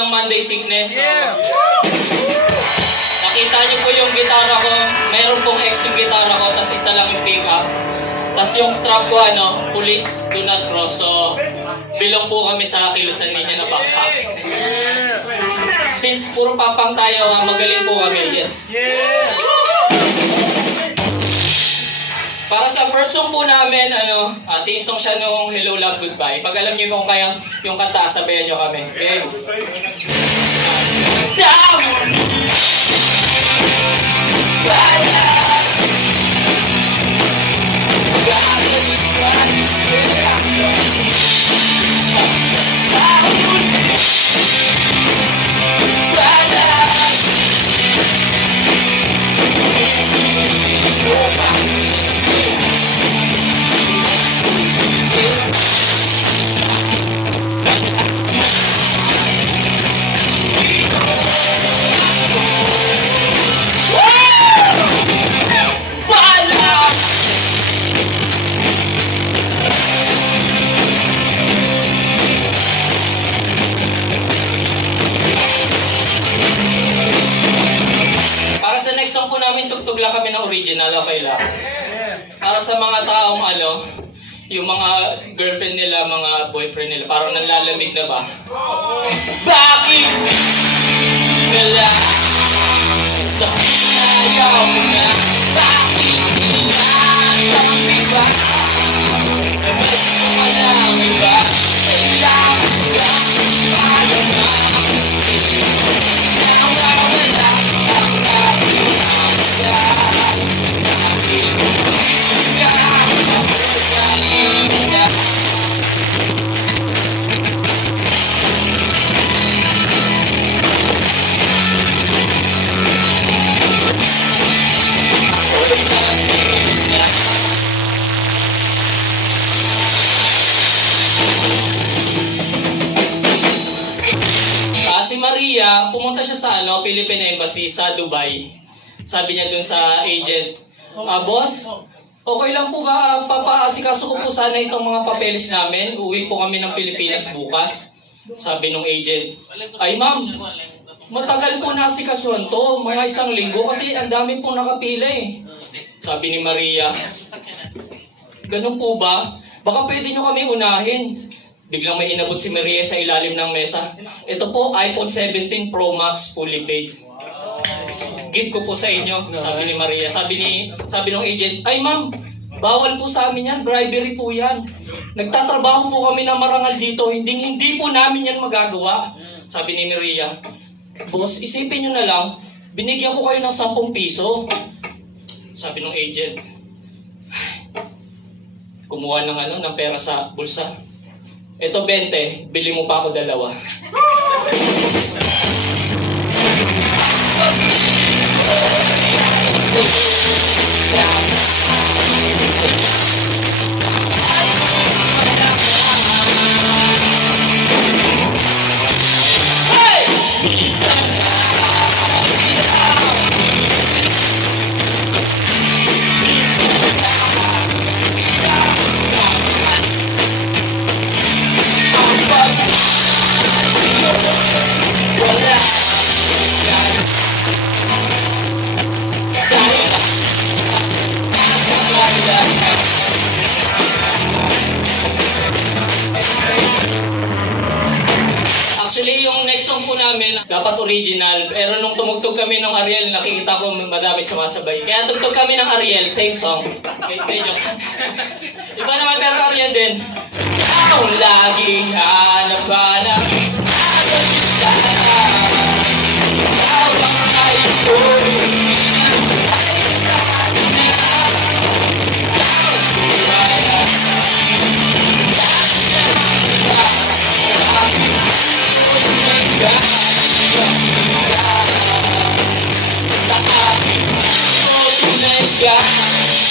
ng Monday Sickness. Nakita niyo po yung gitara ko. Meron pong X yung gitara ko, tapos isa lang yung pick-up. Tapos yung strap ko, police do not cross. So, bilong po kami sa kilusan linya na backpack. Since puro papang tayo, magaling po kami. Yes. Para sa first song po namin, team song siya nung Hello, Love, Goodbye. Pag alam niyo kung kaya yung kanta, sabayan niyo kami. Yes. Song po namin, tugtog lang kami ng original, okay lang. Para sa mga taong yung mga girlfriend nila, mga boyfriend nila, parang nanlalamig na ba? Bakit? Wala sa ayaw mo na. Bakit? Kailangan iba. Nabas mo ka lang iba. Kailangan lang ayaw na. Si Maria, pumunta siya sa Philippine Embassy sa Dubai. Sabi niya dun sa agent, boss, okay lang po ba, papaasikaso ko po sana itong mga papeles namin, uwi po kami ng Pilipinas bukas. Sabi nung agent, ay ma'am, matagal po naasikasuhan to, mga 1 linggo kasi ang dami pong nakapila eh. Sabi ni Maria, ganun po ba? Baka pwede nyo kami unahin. Biglang may inabot si Maria sa ilalim ng mesa. Ito po, iPhone 17 Pro Max, fully paid. Gift ko po sa inyo, sabi ni Maria. Sabi ng agent, ay ma'am, bawal po sa amin yan, bribery po yan. Nagtatrabaho po kami na marangal dito, hindi po namin yan magagawa. Sabi ni Maria, boss, isipin nyo na lang, binigyan ko kayo ng 10 piso. Sabi ng agent, kumuha ng pera sa bulsa. Ito 20, bili mo pa ako 2. Actually, yung next song po namin, dapat original. Pero nung tumugtog kami ng Ariel, nakikita ko madami sumasabay. Kaya tugtog kami ng Ariel, same song. Medyo. Iba naman pero Ariel din. Ako lagi hanap-hanap.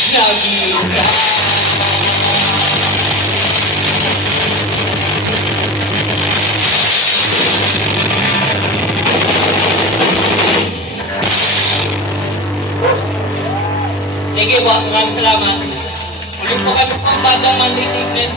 Nag-iisa. Sige po, maraming salamat. Ulit po kami pang Batang Monday Sickness.